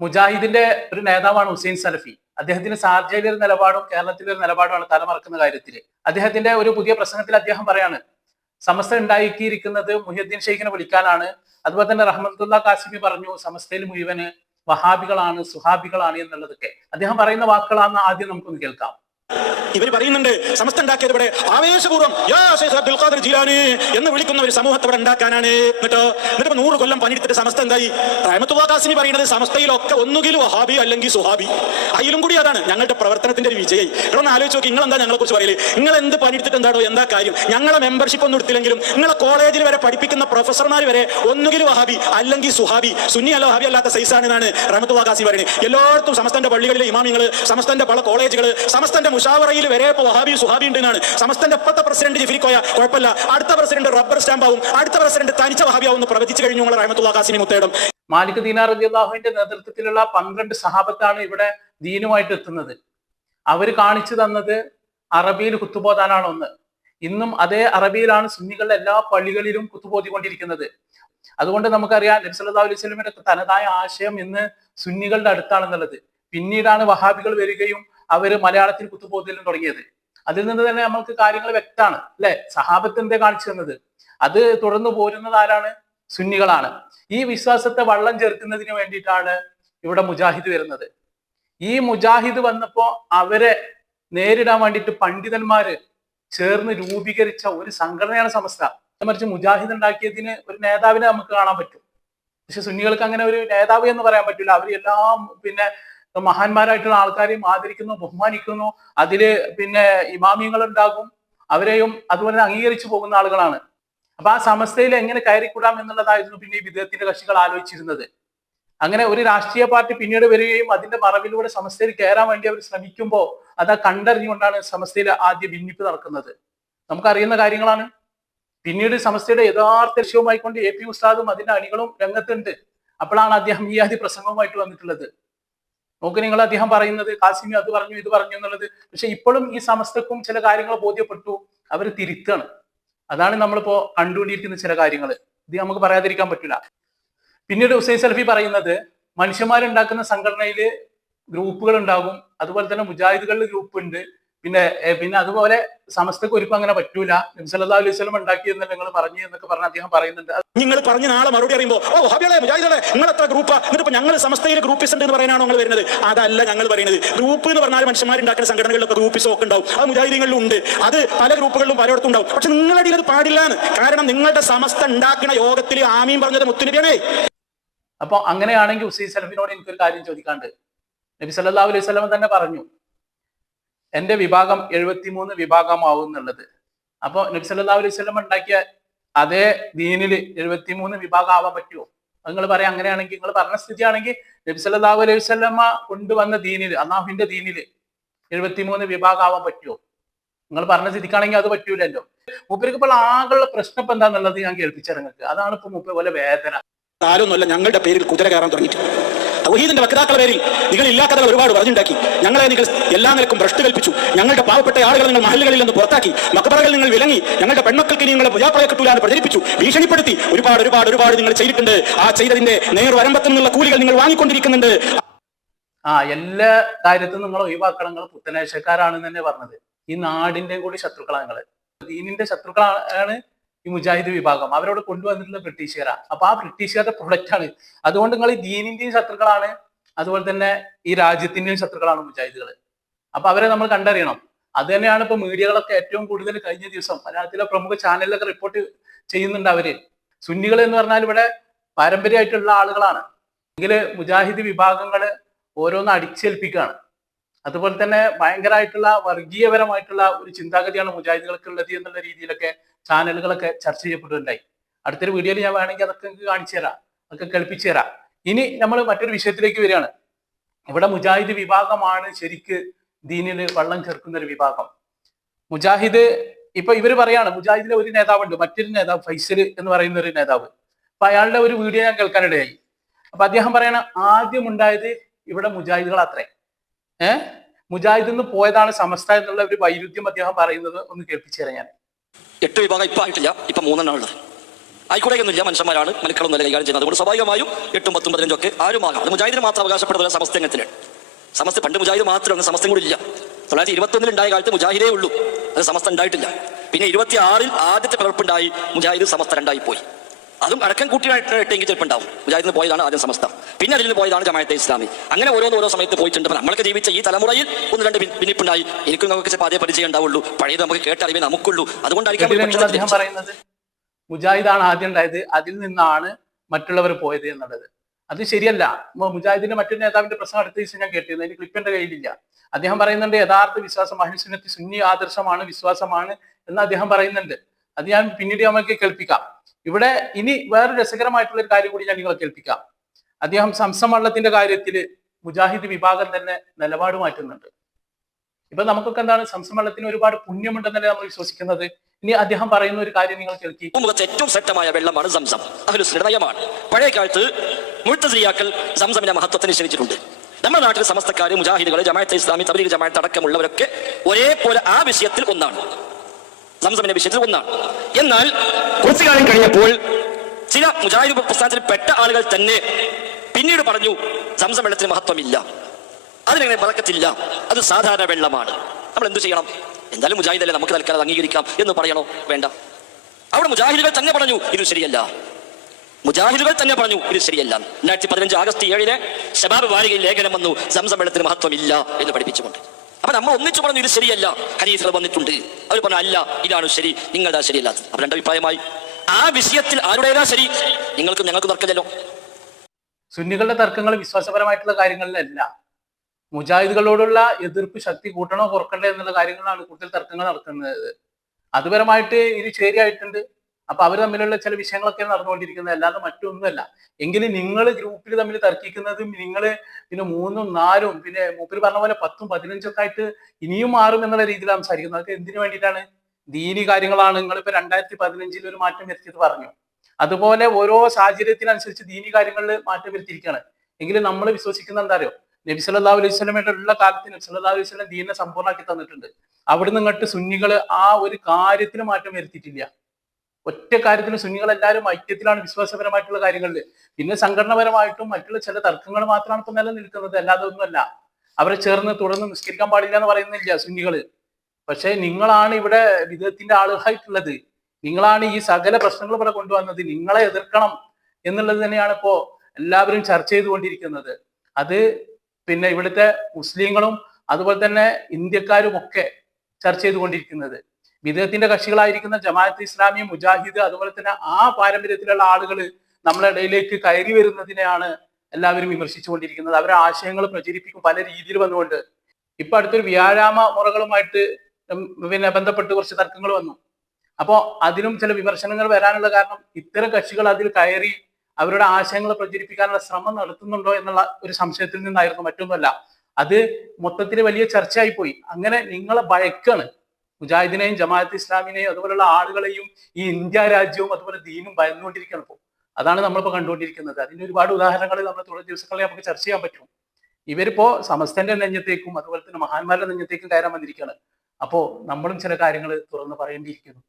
മുജാഹിദിന്റെ ഒരു നേതാവാണ് ഹുസൈൻ സലഫി. അദ്ദേഹത്തിന് ഷാർജയിലെ ഒരു നിലപാടും കേരളത്തിലെ ഒരു നിലപാടുമാണ് തലമറക്കുന്ന കാര്യത്തിൽ അദ്ദേഹത്തിന്റെ ഒരു പുതിയ പ്രസംഗത്തിൽ അദ്ദേഹം പറയാണ് സമസ്ത ഉണ്ടാക്കിയിരിക്കുന്നത് മുഹിയുദ്ദീൻ ഷെയ്ഖിനെ വിളിക്കാനാണ്. അതുപോലെ തന്നെ റഹ്മത്തുള്ള കാസിമി പറഞ്ഞു സമസ്തയിൽ മുഴുവൻ വഹാബികളാണ് സുഹാബികളാണ് എന്നുള്ളതൊക്കെ. അദ്ദേഹം പറയുന്ന വാക്കുകളാണ് ആദ്യം നമുക്കൊന്ന് കേൾക്കാം. ഇവർ പറയുന്നുണ്ട് സമസ്ത ഉണ്ടാക്കിയത് ഇവിടെ ആവേശപൂർവം യാ അബ്ദുൽ ജീലാനി എന്ന് വിളിക്കുന്ന ഒരു സമൂഹത്തെ ഇവിടെ ഉണ്ടാക്കാനാണ്. എന്നിട്ടോ? എന്നിട്ട് നൂറ് കൊല്ലം പണിയെടുത്തിട്ട് സമസ്ത എന്തായി? റഹമത്തുള്ള പറയുന്നത് സമസ്തയിലൊക്കെ ഒന്നുകിൽ വഹാബി അല്ലെങ്കിൽ സുഹാബി. അതിലും കൂടി അതാണ് ഞങ്ങളുടെ പ്രവർത്തനത്തിന്റെ ഒരു വിജയം. ഇവിടെ ഒന്ന് ആലോചിച്ച് നോക്കി നിങ്ങൾ എന്താ ഞങ്ങളെ കുറിച്ച് പറയില്ലേ നിങ്ങൾ എന്ത് പണിയെടുത്തിട്ട് എന്താണോ എന്താ കാര്യം? ഞങ്ങളെ മെമ്പർഷിപ്പ് ഒന്നും എടുത്തില്ലെങ്കിലും നിങ്ങളെ കോളേജിൽ വരെ പഠിപ്പിക്കുന്ന പ്രൊഫസർമാർ വരെ ഒന്നുകിൽ വഹാബി അല്ലെങ്കിൽ സുഹാബി. സുന്നി അല്ല വഹാബി അല്ലാത്ത സൈസാണെന്നാണ് റഹമത്തുള്ള കാസി പറയുന്നത്. എല്ലായിടത്തും സമസ്തന്റെ പള്ളികളിലെ ഇമാമിങ്ങൾ സമസ്തന്റെ പല കോളേജുകൾ സമസ്തന്റെ മുഷാവറയിൽ വരെ ഇപ്പോൾ വഹാബി സുഹാബി ഉണ്ട് എന്നാണ് സമസ്തന്റെ ഇപ്പോഴത്തെ പ്രസിഡന്റ് ജിഫിരിക്കോയ കുഴപ്പമില്ല. അടുത്ത പ്രസിഡന്റ് റബ്ബർ സ്റ്റാമ്പ് ആവും അടുത്ത പ്രസിഡന്റ് തനിച്ച വഹാബിയാവും പ്രവചിച്ചു കഴിഞ്ഞു ഞങ്ങൾ റഹമത്തുള്ള കാസിമി മുത്തേടും. മാലിക് ദീനാർ റളിയല്ലാഹുവിന്റെ നേതൃത്വത്തിലുള്ള പന്ത്രണ്ട് സഹാബത്താണ് ഇവിടെ ദീനുമായിട്ട് എത്തുന്നത്. അവർ കാണിച്ചു തന്നത് അറബിയിൽ കുത്തുബോധാനാണ് ഒന്ന്. ഇന്നും അതേ അറബിയിലാണ് സുന്നികളുടെ എല്ലാ പള്ളികളിലും കുത്തുബോധിക്കൊണ്ടിരിക്കുന്നത് അതുകൊണ്ട് നമുക്കറിയാം നബി അലൈഹി വസല്ലമയുടെ തനതായ ആശയം ഇന്ന് സുന്നികളുടെ അടുത്താണെന്നുള്ളത്. പിന്നീടാണ് വഹാബികൾ വരികയും അവർ മലയാളത്തിൽ കുത്തുപോത്തലും തുടങ്ങിയത്. അതിൽ നിന്ന് തന്നെ നമ്മൾക്ക് കാര്യങ്ങൾ വ്യക്തമാണ് അല്ലെ? സഹാബത്ത് എന്താ കാണിച്ചു തന്നത് അത് തുടർന്ന് പോരുന്നത് ആരാണ്? സുന്നികളാണ്. ഈ വിശ്വാസത്തെ വള്ളം ചേർക്കുന്നതിന് വേണ്ടിയിട്ടാണ് ഇവിടെ മുജാഹിദ് വരുന്നത്. ഈ മുജാഹിദ് വന്നപ്പോ അവരെ നേരിടാൻ വേണ്ടിയിട്ട് പണ്ഡിതന്മാര് ചേർന്ന് രൂപീകരിച്ച ഒരു സംഘടനയാണ് സമസ്ത. മറിച്ച് മുജാഹിദ് ഉണ്ടാക്കിയതിന് ഒരു നേതാവിനെ നമുക്ക് കാണാൻ പറ്റും. പക്ഷെ സുന്നികൾക്ക് അങ്ങനെ ഒരു നേതാവ് എന്ന് പറയാൻ പറ്റില്ല. അവർ എല്ലാം പിന്നെ മഹാന്മാരായിട്ടുള്ള ആൾക്കാരെയും ആദരിക്കുന്നു ബഹുമാനിക്കുന്നു. അതിൽ പിന്നെ ഇമാമിയങ്ങൾ ഉണ്ടാകും അവരെയും അതുപോലെ അംഗീകരിച്ചു പോകുന്ന ആളുകളാണ്. അപ്പൊ ആ സമസ്തയിൽ എങ്ങനെ കയറിക്കൂടാം എന്നുള്ളതായിരുന്നു പിന്നെ ഈ വിദേഹത്തിന്റെ കക്ഷികൾ ആലോചിച്ചിരുന്നത്. അങ്ങനെ ഒരു രാഷ്ട്രീയ പാർട്ടി പിന്നീട് വരികയും അതിന്റെ മറവിലൂടെ സമസ്തയിൽ കയറാൻ വേണ്ടി അവർ ശ്രമിക്കുമ്പോൾ അത് കണ്ടറിഞ്ഞുകൊണ്ടാണ് സമസ്തയിൽ ആദ്യ ഭിന്നിപ്പ് നടക്കുന്നത്. നമുക്കറിയുന്ന കാര്യങ്ങളാണ്. പിന്നീട് സമസ്തയുടെ യഥാർത്ഥ ലക്ഷ്യവുമായിക്കൊണ്ട് എ പി ഉസ്താദും അതിന്റെ അണികളും രംഗത്തുണ്ട്. അപ്പോഴാണ് അദ്ദേഹം ഈ ആദ്യ പ്രസംഗവുമായിട്ട് വന്നിട്ടുള്ളത്. നോക്ക് നിങ്ങൾ അദ്ദേഹം പറയുന്നത് കാസിമി അത് പറഞ്ഞു ഇത് പറഞ്ഞു എന്നുള്ളത്. പക്ഷെ ഇപ്പോഴും ഈ സമസ്തക്കും ചില കാര്യങ്ങൾ ബോധ്യപ്പെട്ടു. അവർ തിരുത്താണ്. അതാണ് നമ്മളിപ്പോ കണ്ടുകൊണ്ടിരിക്കുന്ന ചില കാര്യങ്ങൾ. ഇത് നമുക്ക് പറയാതിരിക്കാൻ പറ്റില്ല പിന്നീട് ഹുസൈൻ സലഫി പറയുന്നത് മനുഷ്യന്മാരുണ്ടാക്കുന്ന സംഘടനയിൽ ഗ്രൂപ്പുകൾ ഉണ്ടാകും. അതുപോലെ തന്നെ മുജാഹിദുകളുടെ ഗ്രൂപ്പ് ഉണ്ട് പിന്നെ പിന്നെ അതുപോലെ സമസ്തക്ക് ഒരുപ്പം അങ്ങനെ പറ്റൂല. നബ്സല്ലാ അലൈഹി സ്വലം ഉണ്ടാക്കി എന്ന് നിങ്ങൾ പറഞ്ഞു എന്നൊക്കെ പറഞ്ഞ് അദ്ദേഹം പറയുന്നുണ്ട്. നിങ്ങൾ പറഞ്ഞ നാളെ മറുപടി അറിയുമ്പോൾ ഓ വഹാബികളെ മുജാഹിദുകളെ നിങ്ങൾ എത്ര ഗ്രൂപ്പാ എന്നിട്ട് ഞങ്ങൾ സമസ്തയിൽ ഗ്രൂപ്പിസ് ഉണ്ട് എന്ന് പറയാനാണോ നിങ്ങൾ വരുന്നത്? അതല്ല ഞങ്ങൾ പറയുന്നത്. ഗ്രൂപ്പ് എന്ന് പറഞ്ഞാൽ മനുഷ്യന്മാരുണ്ടാക്കുന്ന സംഘടനകളിലൊക്കെ ഗ്രൂപ്പിസ് ഒക്കെ ഉണ്ടാവും. അത് മുജാഹിദീങ്ങളിലും ഉണ്ട്. അത് പല ഗ്രൂപ്പുകളിലും പലയിടത്തും ഉണ്ടാവും. പക്ഷെ നിങ്ങളുടെ ഇടയിൽ അത് പാടില്ല കാരണം നിങ്ങളുടെ സമസ്ത ഉണ്ടാക്കുന്ന യോഗത്തിൽ ആമീൻ പറഞ്ഞത് മുത്തുനബിയാണേ. അപ്പൊ അങ്ങനെയാണെങ്കിൽ ഹുസൈൻ സലഫിനോട് എനിക്കൊരു കാര്യം ചോദിക്കാണ്ട് നബി സല്ലല്ലാഹു അലൈഹി സ്വലം തന്നെ പറഞ്ഞു എന്റെ വിഭാഗം എഴുപത്തിമൂന്ന് വിഭാഗമാവും എന്നുള്ളത്. അപ്പൊ നബി സല്ലല്ലാഹു അലൈഹി സ്വലം ഉണ്ടാക്കിയ അതേ ദീനിൽ എഴുപത്തിമൂന്ന് വിഭാഗം ആവാൻ പറ്റുമോ നിങ്ങൾ പറയാം. അങ്ങനെയാണെങ്കിൽ നിങ്ങൾ പറഞ്ഞ സ്ഥിതിയാണെങ്കിൽ നബി സല്ലല്ലാഹു അലൈഹി വസല്ലമ കൊണ്ടുവന്ന ദീനിൽ അള്ളാഹുവിന്റെ ദീനിൽ എഴുപത്തിമൂന്ന് വിഭാഗം ആവാൻ പറ്റുമോ? നിങ്ങൾ പറഞ്ഞ സ്ഥിതിക്കാണെങ്കിൽ അത് പറ്റൂലല്ലോ. മൂപ്പർക്ക് ഇപ്പോൾ ആകെയുള്ള പ്രശ്നം ഇപ്പൊ എന്താന്നുള്ളത് ഞാൻ കേൾപ്പിച്ചിറങ്ങൾക്ക് അതാണ് ഇപ്പൊ മൂപ്പ പോലെ വേദന. ആരൊന്നുമല്ല ഞങ്ങളുടെ പേരിൽ കുതിര കയറാൻ തുടങ്ങിയിട്ട്. തൗഹീദിന്റെ വക്താക്കളുടെ പേരിൽ നിങ്ങൾ ഇല്ലാ ഒരുപാട് പറഞ്ഞുണ്ടാക്കി. ഞങ്ങളെ നിങ്ങൾ എല്ലാ നിലക്കും ഭ്രഷ്ട് കൽപ്പിച്ചു. ഞങ്ങളുടെ പാവപ്പെട്ട ആളുകൾ നിങ്ങൾ മഹലുകളിൽ നിന്ന് പുറത്താക്കി. മക്കബറകൾ നിങ്ങൾ വിലങ്ങി. ഞങ്ങളുടെ പെൺമക്കൾക്ക് നിങ്ങൾ മുജാപ്പളയെ കിട്ടൂലാന്ന് പ്രചരിപ്പിച്ചു. ഭീഷണിപ്പെടുത്തി. ഒരുപാട് ഒരുപാട് ഒരുപാട് നിങ്ങൾ ചെയ്തിട്ടുണ്ട്. ആ ചെയ്തതിന്റെ നേർ വരമ്പത്തിൽ നിന്നുള്ള കൂലികൾ നിങ്ങൾ വാങ്ങിക്കൊണ്ടിരിക്കുന്നുണ്ട്. ആ എല്ലാ കാര്യത്തും നിങ്ങൾ ഒഴിവാക്കണം. നിങ്ങൾ പുത്തനേശക്കാരാണെന്ന് തന്നെ പറഞ്ഞത്. ഈ നാടിന്റെയും കൂടി ശത്രുക്കളാണ് നിങ്ങൾ ദീനിന്റെ ശത്രുക്കളാണ് ഈ മുജാഹിദ് വിഭാഗം. അവരോട് കൊണ്ടുവന്നിട്ടുള്ള ബ്രിട്ടീഷുകാരാ. അപ്പൊ ആ ബ്രിട്ടീഷുകാരുടെ പ്രൊഡക്റ്റ് ആണ്. അതുകൊണ്ട് നിങ്ങൾ ഈ ദീനിന്റെയും ശത്രുക്കളാണ്. അതുപോലെ തന്നെ ഈ രാജ്യത്തിന്റെയും ശത്രുക്കളാണ് മുജാഹിദുകൾ. അപ്പൊ അവരെ നമ്മൾ കണ്ടറിയണം. അത് തന്നെയാണ് ഇപ്പൊ മീഡിയകളൊക്കെ ഏറ്റവും കൂടുതൽ കഴിഞ്ഞ ദിവസം മലയാളത്തിലെ പ്രമുഖ ചാനലിലൊക്കെ റിപ്പോർട്ട് ചെയ്യുന്നുണ്ട് അവർ. സുന്നികൾ എന്ന് പറഞ്ഞാൽ ഇവിടെ പാരമ്പര്യമായിട്ടുള്ള ആളുകളാണ്. എങ്കിൽ മുജാഹിദ് വിഭാഗങ്ങൾ ഓരോന്ന് അടിച്ചേൽപ്പിക്കുകയാണ്. അതുപോലെ തന്നെ ഭയങ്കരമായിട്ടുള്ള വർഗീയപരമായിട്ടുള്ള ഒരു ചിന്താഗതിയാണ് മുജാഹിദുകൾക്ക് ഉള്ളത് എന്നുള്ള രീതിയിലൊക്കെ ചാനലുകളൊക്കെ ചർച്ച ചെയ്യപ്പെട്ടിട്ടുണ്ടായി അടുത്തൊരു വീഡിയോയിൽ ഞാൻ വേണമെങ്കിൽ അതൊക്കെ നിങ്ങൾക്ക് കാണിച്ചു തരാം. അതൊക്കെ കേൾപ്പിച്ചു തരാം. ഇനി നമ്മൾ മറ്റൊരു വിഷയത്തിലേക്ക് വരികയാണ്. ഇവിടെ മുജാഹിദ് വിഭാഗമാണ് ശരിക്ക് ദീനിൽ വള്ളം ചേർക്കുന്ന ഒരു വിഭാഗം. മുജാഹിദ് ഇപ്പൊ ഇവർ പറയാണ് മുജാഹിദിലെ ഒരു നേതാവുണ്ട് മറ്റൊരു നേതാവ് ഫൈസൽ എന്ന് പറയുന്ന ഒരു നേതാവ്. അപ്പൊ അയാളുടെ ഒരു വീഡിയോ ഞാൻ കേൾക്കാനിടയായി. അപ്പൊ അദ്ദേഹം പറയണ ആദ്യം ഉണ്ടായത് ഇവിടെ മുജാഹിദുകൾ അത്രേ ഏഹ് മുജാഹിദിൽ നിന്ന് പോയതാണ് സമസ്ത എന്നുള്ള ഒരു വൈരുദ്ധ്യം അദ്ദേഹം പറയുന്നത് ഒന്ന് കേൾപ്പിച്ചു ഞാൻ. എട്ട് വിഭാഗം ഇപ്പൊ ആയിട്ടില്ല ഇപ്പൊ മൂന്നെണ്ണം ഉള്ളത് ആയിക്കൂടെയൊന്നുമില്ല മനുഷ്യന്മാരാണ് മനുക്കളൊന്നും കൈകാര്യം ചെയ്യുന്നത്. അതുകൊണ്ട് സ്വാഭാവികമായും എട്ടും പത്തും പതിനഞ്ചും ഒക്കെ ആരും അത് മുജാഹിദിന് മാത്രം അവകാശപ്പെടുന്ന സമസ്ത എങ്ങനെ സമസ്ത പണ്ട് മുജാഹിദ് മാത്രം അങ്ങ് സമസ്തം കൂടി ഇല്ല. തൊള്ളായിരത്തി ഇരുപത്തൊന്നിൽ ഉണ്ടായ കാലത്ത് മുജാഹിദേ ഉള്ളൂ. അത് സമസ്ത ഉണ്ടായിട്ടില്ല. പിന്നെ ഇരുപത്തി ആറിൽ ആദ്യത്തെ പിളർപ്പുണ്ടായി മുജാഹിദ് സമസ്ത രണ്ടായി പോയി അതും അടക്കം കൂട്ടിയായിട്ട് ഇട്ടെങ്കിൽ ചിലപ്പോൾ ഉണ്ടാവും. മുജാഹിദിന് പോയതാണ് ആദ്യം സമസ്ത. പിന്നെ അതിൽ പോയതാണ് ജമാഅത്തെ ഇസ്ലാമി. അങ്ങനെ ഓരോന്ന് ഓരോ സമയത്ത് പോയിട്ടുണ്ട്. നമ്മളൊക്കെ ജീവിച്ച ഈ തലമുറയിൽ ഒന്ന് രണ്ട് പിന്നിപ്പുണ്ടായി. എനിക്കും നമുക്ക് ചിലപ്പോൾ അതേ പരിചയം ഉണ്ടാവുള്ളൂ. പഴയത് നമുക്ക് കേട്ടറിവേ നമുക്കുള്ളൂ. അതുകൊണ്ടായിരിക്കും പറയുന്നത്? മുജാഹിദാണ് ആദ്യം ഉണ്ടായത്. അതിൽ നിന്നാണ് മറ്റുള്ളവർ പോയത് എന്നുള്ളത്. അത് ശരിയല്ല. മുജാഹിദിന്റെ മറ്റൊരു നേതാവിന്റെ പ്രസംഗം അടുത്ത ദിവസം ഞാൻ കേട്ടിരുന്നു. എനിക്ക് ക്ലിപ്പ് എന്റെ കയ്യിലില്ല. അദ്ദേഹം പറയുന്നുണ്ട് യഥാർത്ഥ വിശ്വാസം അഹിസുന്നത്തി സുന്നി ആദർശമാണ് വിശ്വാസമാണ് എന്ന് അദ്ദേഹം പറയുന്നുണ്ട്. അത് ഞാൻ പിന്നീട് നമുക്ക് കേൾപ്പിക്കാം. ഇവിടെ ഇനി വേറെ രസകരമായിട്ടുള്ള ഒരു കാര്യം കൂടി ഞാൻ നിങ്ങളെ കേൾപ്പിക്കാം. അദ്ദേഹം സംസം വള്ളത്തിന്റെ കാര്യത്തിൽ മുജാഹിദ് വിഭാഗം തന്നെ നിലപാട് മാറ്റുന്നുണ്ട്. ഇപ്പൊ നമുക്കൊക്കെ എന്താണ്? സംസം വള്ളത്തിന് ഒരുപാട് പുണ്യമുണ്ടെന്നല്ലേ നമ്മൾ വിശ്വസിക്കുന്നത്? ഇനി അദ്ദേഹം പറയുന്ന ഒരു കാര്യം നിങ്ങൾ കേൾക്കി. ഏറ്റവും ശക്തമായ വെള്ളമാണ് സംസം. അതൊരു ശ്രദ്ധയമാണ് പഴയ കാലത്ത് മുഴുത്തസ്ലിയാക്കൾ സംസമിന്റെ മഹത്വത്തെ നിശ്ചയിച്ചിട്ടുണ്ട്. നമ്മുടെ നാട്ടിലെ സമസ്തക്കാർ മുജാഹിദുകൾ ജമാഅത്തെ ഇസ്ലാമി തബലീഗ് ജമാഅത്ത് അടക്കമുള്ളവരൊക്കെ ഒരേപോലെ ആ വിഷയത്തിൽ ഒന്നാണ്. സംസമിന്റെ വിഷയത്തിൽ ഒന്നാണ്. എന്നാൽ കുറച്ചു കാലം കഴിഞ്ഞപ്പോൾ ചില മുജാഹിദ് പ്രസ്ഥാനത്തിൽ പെട്ട ആളുകൾ തന്നെ പിന്നീട് പറഞ്ഞു സംസം വെള്ളത്തിന് മഹത്വമില്ല. അതിനങ്ങനെ പറക്കത്തില്ല. അത് സാധാരണ വെള്ളമാണ്. നമ്മൾ എന്ത് ചെയ്യണം? എന്തായാലും മുജാഹിദല്ലേ നമുക്ക് തൽക്കാലം അംഗീകരിക്കാം എന്ന് പറയണോ? വേണ്ട. അവിടെ മുജാഹിദുകൾ തന്നെ പറഞ്ഞു ഇത് ശരിയല്ല. മുജാഹിദുകൾ തന്നെ പറഞ്ഞു ഇത് ശരിയല്ല. രണ്ടായിരത്തി പതിനഞ്ച് ആഗസ്റ്റ് ഏഴിന് ശബാബ് വാരികയിൽ ലേഖനം വന്നു സംസം വെള്ളത്തിന് മഹത്വമില്ല എന്ന് പഠിപ്പിച്ചുകൊണ്ട്. അപ്പൊ നമ്മൾ ഒന്നിച്ചു പറഞ്ഞു ഇത് ശരിയല്ല. ഹരീസുകൾ വന്നിട്ടുണ്ട്. അവർ പറഞ്ഞു അല്ല ഇതാണ് ശരി നിങ്ങളുടെ ശരിയല്ലാത്തത്. അപ്പൊ രണ്ടഭിപ്രായമായി ആ വിഷയത്തിൽ ആരുടേതാ ശരി? നിങ്ങൾക്ക് ഞങ്ങൾക്ക് തർക്കമില്ലല്ലോ. സുന്നികളുടെ തർക്കങ്ങൾ വിശ്വാസപരമായിട്ടുള്ള കാര്യങ്ങളിലല്ല. മുജാഹിദുകളോടുള്ള എതിർപ്പ് ശക്തി കൂട്ടണോ കുറക്കണ്ടേ എന്നുള്ള കാര്യങ്ങളാണ് കൂടുതൽ തർക്കങ്ങൾ നടക്കുന്നത് അതുപരമായിട്ട് ഇത് ശരിയായിട്ടുണ്ട്. അപ്പൊ അവർ തമ്മിലുള്ള ചില വിഷയങ്ങളൊക്കെ നടന്നുകൊണ്ടിരിക്കുന്നത്. അല്ലാതെ മറ്റൊന്നുമല്ല. എങ്കിലും നിങ്ങൾ ഗ്രൂപ്പിൽ തമ്മിൽ തർക്കിക്കുന്നതും നിങ്ങൾ പിന്നെ മൂന്നും നാലും പിന്നെ മൂപ്പര് പറഞ്ഞ പോലെ പത്തും പതിനഞ്ചും ഒക്കെ ആയിട്ട് ഇനിയും മാറും എന്നുള്ള രീതിയിലാണ് സംസാരിക്കുന്നത്. അതൊക്കെ എന്തിനു വേണ്ടിയിട്ടാണ്? ദീനി കാര്യങ്ങളാണ്. നിങ്ങൾ ഇപ്പൊ രണ്ടായിരത്തി പതിനഞ്ചിൽ ഒരു മാറ്റം വരുത്തിയത് പറഞ്ഞു. അതുപോലെ ഓരോ സാഹചര്യത്തിനനുസരിച്ച് ദീനി കാര്യങ്ങളിൽ മാറ്റം വരുത്തിയിരിക്കുകയാണ്. എങ്കിലും നമ്മൾ വിശ്വസിക്കുന്ന എന്താ അറിയോ? നബി സല്ലല്ലാഹു അലൈഹി സ്വലമയുടെ ഉള്ള കാലത്ത് നബി സല്ലല്ലാഹു അലൈഹി സ്വലം ദീനെ സമ്പൂർണമാക്കി തന്നിട്ടുണ്ട്. അവിടുന്ന് ഇങ്ങോട്ട് സുന്നികൾ ആ ഒരു കാര്യത്തിന് മാറ്റം വരുത്തിയിട്ടില്ല. ഒറ്റ കാര്യത്തിന് സുന്നികൾ എല്ലാവരും ഐക്യത്തിലാണ് വിശ്വാസപരമായിട്ടുള്ള കാര്യങ്ങളിൽ. പിന്നെ സംഘടനപരമായിട്ടും മറ്റുള്ള ചില തർക്കങ്ങൾ മാത്രമാണ് ഇപ്പൊ നിലനിൽക്കുന്നത്. അല്ലാതെ ഒന്നുമല്ല. അവരെ ചേർന്ന് തുടർന്ന് നിസ്കരിക്കാൻ പാടില്ല എന്ന് പറയുന്നില്ല സുന്നികൾ. പക്ഷെ നിങ്ങളാണ് ഇവിടെ വിധത്തിന്റെ ആളുകളായിട്ടുള്ളത്. നിങ്ങളാണ് ഈ സകല പ്രശ്നങ്ങൾ ഇവിടെ കൊണ്ടുവന്നത്. നിങ്ങളെ എതിർക്കണം എന്നുള്ളത് തന്നെയാണ് ഇപ്പോ എല്ലാവരും ചർച്ച ചെയ്തുകൊണ്ടിരിക്കുന്നത്. അത് പിന്നെ ഇവിടുത്തെ മുസ്ലിങ്ങളും അതുപോലെ തന്നെ ഇന്ത്യക്കാരും ഒക്കെ ചർച്ച ചെയ്തുകൊണ്ടിരിക്കുന്നത്. വിദേഹത്തിന്റെ കക്ഷികളായിരിക്കുന്ന ജമാഅത്ത് ഇസ്ലാമി മുജാഹിദ് അതുപോലെ തന്നെ ആ പാരമ്പര്യത്തിലുള്ള ആളുകൾ നമ്മളെ ഇടയിലേക്ക് കയറി വരുന്നതിനെയാണ് എല്ലാവരും വിമർശിച്ചുകൊണ്ടിരിക്കുന്നത്. അവരുടെ ആശയങ്ങൾ പ്രചരിപ്പിക്കും പല രീതിയിൽ വന്നുകൊണ്ട്. ഇപ്പൊ അടുത്തൊരു വ്യാഴാമ മുറകളുമായിട്ട് പിന്നെ ബന്ധപ്പെട്ട് കുറച്ച് തർക്കങ്ങൾ വന്നു. അപ്പോൾ അതിനും ചില വിമർശനങ്ങൾ വരാനുള്ള കാരണം ഇത്തരം കക്ഷികൾ അതിൽ കയറി അവരുടെ ആശയങ്ങൾ പ്രചരിപ്പിക്കാനുള്ള ശ്രമം നടത്തുന്നുണ്ടോ എന്നുള്ള ഒരു സംശയത്തിൽ നിന്നായിരുന്നു മറ്റൊന്നുമല്ല. അത് മൊത്തത്തിൽ വലിയ ചർച്ചയായി പോയി. അങ്ങനെ നിങ്ങളെ ഭയക്കാണ്. മുജാഹിദിനെയും ജമാഅത്ത് ഇസ്ലാമിനെയും അതുപോലുള്ള ആളുകളെയും ഈ ഇന്ത്യ രാജ്യവും അതുപോലെ ദീനും ഭയന്നുകൊണ്ടിരിക്കുകയാണ് ഇപ്പോൾ അതാണ് നമ്മളിപ്പോൾ കണ്ടുകൊണ്ടിരിക്കുന്നത്. അതിന് ഒരുപാട് ഉദാഹരണങ്ങൾ നമ്മൾ തുടർ ദിവസങ്ങളിൽ നമുക്ക് ചർച്ച ചെയ്യാൻ പറ്റും. ഇവരിപ്പോ സമസ്തന്റെ നെഞ്ഞത്തേക്കും അതുപോലെ തന്നെ മഹാന്മാരുടെ നെഞ്ഞത്തേക്കും കയറാൻ വന്നിരിക്കുകയാണ്. അപ്പോ നമ്മളും ചില കാര്യങ്ങൾ തുറന്ന് പറയേണ്ടിയിരിക്കുന്നു.